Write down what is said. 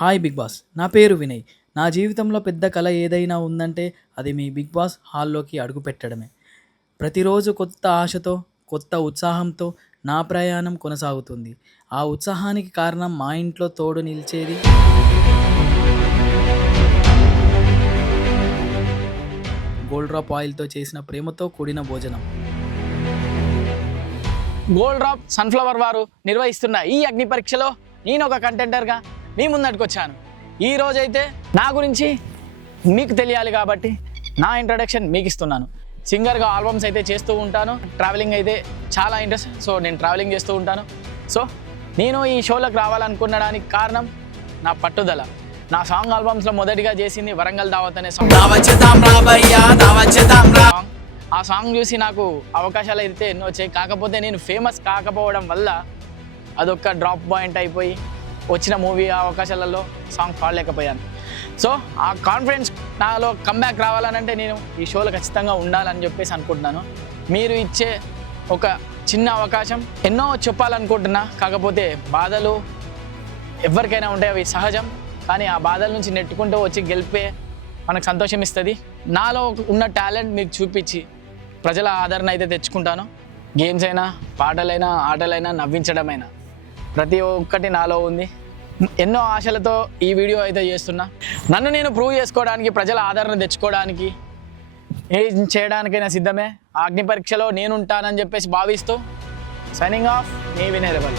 Hi big boss. నా పేరు వినయ్. నా జీవితంలో పెద్ద కల ఏదైనా ఉందంటే అది మీ బిగ్ బాస్ హాల్లోకి అడుగుపెట్టడమే. ప్రతిరోజు కొత్త ఆశతో, కొత్త ఉత్సాహంతో నా ప్రయాణం కొనసాగుతుంది. ఆ ఉత్సాహానికి కారణం మా ఇంట్లో తోడు నిలిచేది గోల్డ్ డ్రాప్ ఆయిల్‌తో చేసిన ప్రేమతో కూడిన భోజనం. గోల్డ్ డ్రాప్ సన్ఫ్లవర్ వారు నిర్వహిస్తున్న ఈ అగ్ని పరీక్షలో నేను ఒక కంటెండర్గా మీ ముందటికి వచ్చాను. ఈ రోజైతే నా గురించి మీకు తెలియాలి కాబట్టి నా ఇంట్రడక్షన్ మీకు ఇస్తున్నాను. సింగర్గా ఆల్బమ్స్ అయితే చేస్తూ ఉంటాను. ట్రావెలింగ్ అయితే చాలా ఇంట్రెస్ట్. సో నేను ట్రావెలింగ్ చేస్తూ ఉంటాను. సో నేను ఈ షోలోకి రావాలనుకునడానికి కారణం నా పట్టుదల. నా సాంగ్ ఆల్బమ్స్లో మొదటిగా చేసింది వరంగల్ దావత్ అనే సాంగ్. ఆ సాంగ్ చూసి నాకు అవకాశాలు అయితే ఎన్నో వచ్చాయి. కాకపోతే నేను ఫేమస్ కాకపోవడం వల్ల అదొక డ్రాప్ పాయింట్ అయిపోయి వచ్చిన మూవీ అవకాశాలలో సాంగ్ పాడలేకపోయాను. సో ఆ కాన్ఫిడెన్స్ నాలో కమ్బ్యాక్ రావాలనంటే నేను ఈ షోలో ఖచ్చితంగా ఉండాలని చెప్పేసి అనుకుంటున్నాను. మీరు ఇచ్చే ఒక చిన్న అవకాశం ఎన్నో చెప్పాలనుకుంటున్నా. కాకపోతే బాధలు ఎవరికైనా ఉంటాయి, అవి సహజం. కానీ ఆ బాధల నుంచి నెట్టుకుంటూ వచ్చి గెలిపే మనకు సంతోషం ఇస్తుంది. నాలో ఉన్న టాలెంట్ మీకు చూపించి ప్రజల ఆదరణ అయితే తెచ్చుకుంటాను. గేమ్స్ అయినా, పాటలైనా, ఆటలైనా, నవ్వించడమైనా ప్రతి ఒక్కటి నాలో ఉంది. ఎన్నో ఆశలతో ఈ వీడియో అయితే చేస్తున్నా. నన్ను నేను ప్రూవ్ చేసుకోవడానికి, ప్రజల ఆదరణ తెచ్చుకోవడానికి, ఏం చేయడానికైనా సిద్ధమే. అగ్ని పరీక్షలో నేను ఉంటానని చెప్పేసి భావిస్తూ సైనింగ్ ఆఫ్, మీ వినయ్ రెబల్.